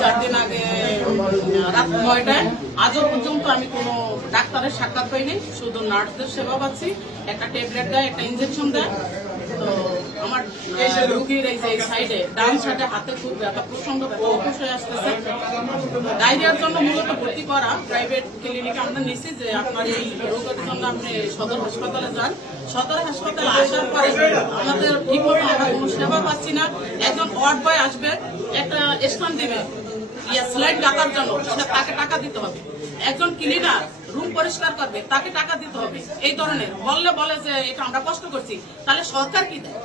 চার দিন আগে রাত নয়টায়। আজও পর্যন্ত আমি কোনো ডাক্তারের সাক্ষাৎ পাইনি শুধু নার্সদের সেবা পাচ্ছি। একটা ট্যাবলেট দেয়, একটা ইঞ্জেকশন দেয়। তো আমার রুগীর এই যে সাইডে ডান সাইডে হাতে খুব ব্যথা প্রচণ্ড ব্যথা হয়ে আসতেছে। ডায়রিয়ার জন্য মূলত ভর্তি করা প্রাইভেট ক্লিনিকে আমরা নিচ্ছি যে আপনার এই রোগের জন্য আপনি সদর হাসপাতালে যান। সদর হাসপাতালে আসার পরে আমাদের ঠিক মতো আমরা কোনো সেবা পাচ্ছি না। একজন ওয়ার্ড বয় আসবে, একটা স্থান দেবে, ইয়া স্লাইড ডাকার জন্য তাকে টাকা দিতে হবে। একজন ক্লিনার রুম পরিষ্কার করবে, তাকে টাকা দিতে হবে। এই ধরনের। বললে বলে যে, এটা আমরা কষ্ট করছি। তাহলে সরকার কি দেয়?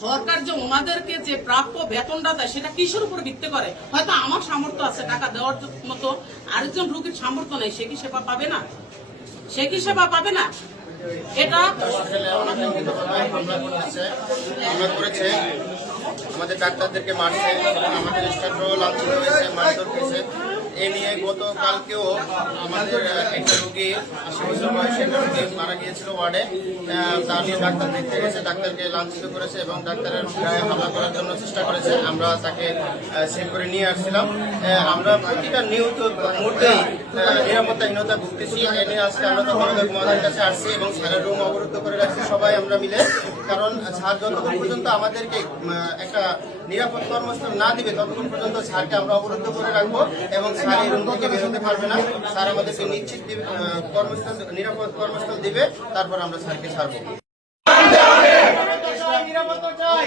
সরকার যে ওনাদেরকে যে প্রাপ্য বেতনটা দেয়, সেটা কিসের উপর ভিত্তি করে? হয়তো আমার সামর্থ্য আছে টাকা দেওয়ার মতো, আরেকজন রুগীর সামর্থ্য নেই, সে কি সেবা পাবে না? সে কি সেবা পাবে না? এটা আমাদের করেছে। ডাক্তারদেরকে মারছে, আমাদের স্টাফরাও লাঞ্ছিত মারধর হয়েছে এ নিয়ে গতকালকেও আমাদের একটা রোগী আশি বছর বয়সের একটা রোগী মারা গিয়েছিল ওয়ার্ডে। তা নিয়ে ডাক্তার দেখতে গেছে, ডাক্তারকে লাঞ্ছিত করেছে এবং ডাক্তারের গায়ে হামলা করার জন্য চেষ্টা করেছে। আমরা তাকে সেভ করে নিয়ে আসছিলাম। আমরা প্রতিটা নিয়ত মুহূর্তেই নিরাপত্তাহীনতা ভুগতেছি। এ নিয়ে আজকে আমরা তখন আমাদের কাছে আসছি এবং স্যারের রুম অবরুদ্ধ করে রাখছি সবাই আমরা মিলে। কারণ স্যার যতক্ষণ পর্যন্ত আমাদেরকে একটা নিরাপদ কর্মস্থল না দিবে, ততক্ষণ পর্যন্ত স্যারকে আমরা অবরুদ্ধ করে রাখব এবং স্যার থেকে পারবে না। স্যার আমাদেরকে নিশ্চিত দিবে, কর্মস্থল নিরাপদ কর্মস্থল দিবে তারপর আমরা স্যারকে ছাড়বো। নিরাপত্তা চাই।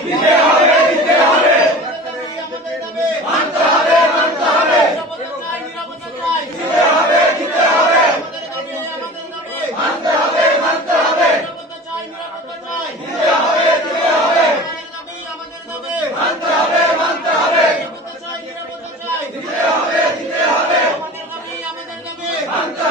万 歳